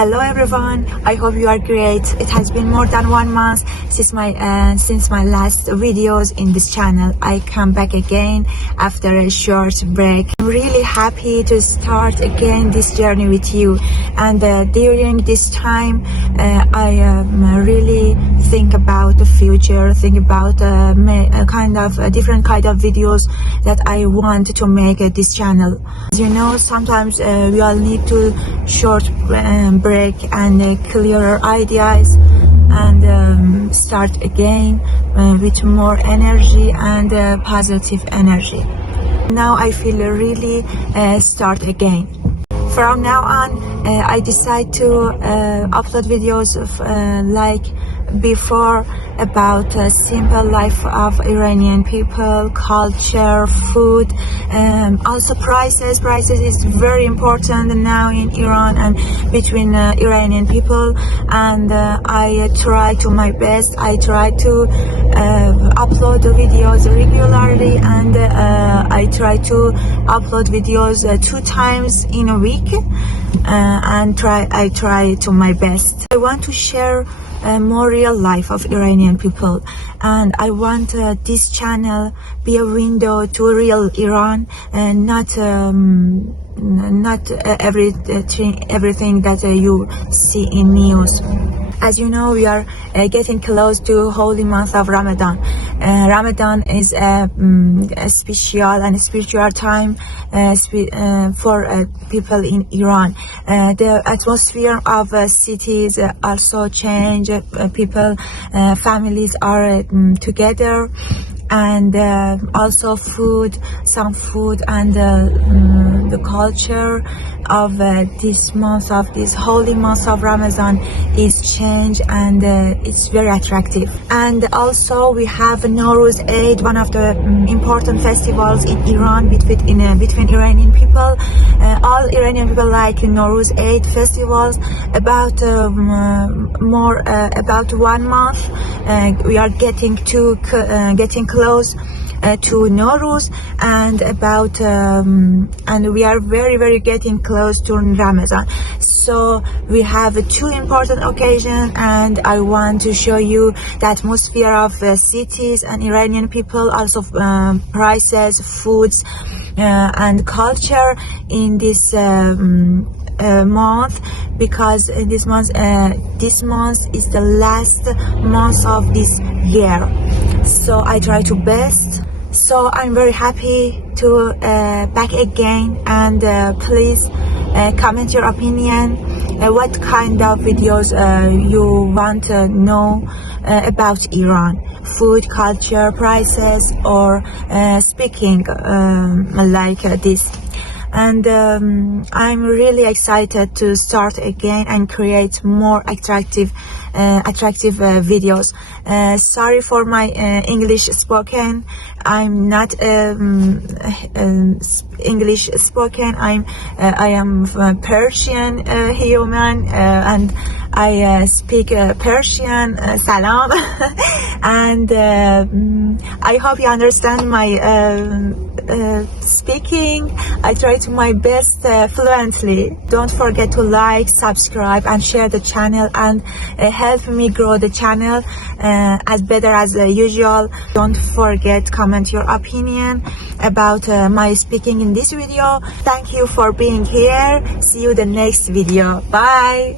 Hello everyone, I hope you are great. It has been more than 1 month since my last videos in this channel. I come back again after a short break. I'm really happy to start again this journey with you, and during this time I really think about the future, think about different kind of videos that I want to make at this channel. As you know, sometimes we all need to short break and clearer ideas and start again with more energy and positive energy. Now I feel really start again. From now on, I decide to upload videos of, like before, about simple life of Iranian people, culture, food, also prices. Prices is very important now in Iran and between Iranian people, and I try to my best. I try to upload the videos regularly, and I try to upload videos 2 times in a week, and I try to my best. I want to share more real life of Iranian people, and I want this channel be a window to real Iran, and not everything that you see in news. As you know, we are getting close to holy month of Ramadan. Ramadan is a special and spiritual time for people in Iran. The atmosphere of cities also change. People, families are together, and also some food and the culture of this holy month of Ramadan is changed, and it's very attractive. And also we have Nowruz Eid, one of the important festivals in Iran between Iranian people. All Iranian people like Nowruz Eid festivals. About 1 month we are getting close to Nowruz, and we are very getting close to Ramadan. So we have 2 important occasions, and I want to show you the atmosphere of cities and Iranian people, also prices, foods, and culture in this month, because this month is the last month of this year. So I try to best. So I'm very happy to back again, and please comment your opinion, what kind of videos you want to know about Iran, food, culture, prices, or speaking like this. And I'm really excited to start again and create more attractive videos. Sorry for my English spoken. I'm not English spoken. I am Persian human, and I speak Persian. Salam. And I hope you understand my speaking. I try to my best fluently. Don't forget to like, subscribe, and share the channel, and help me grow the channel as better as usual. Don't forget comment your opinion about my speaking in this video. Thank you for being here. See you the next video. Bye.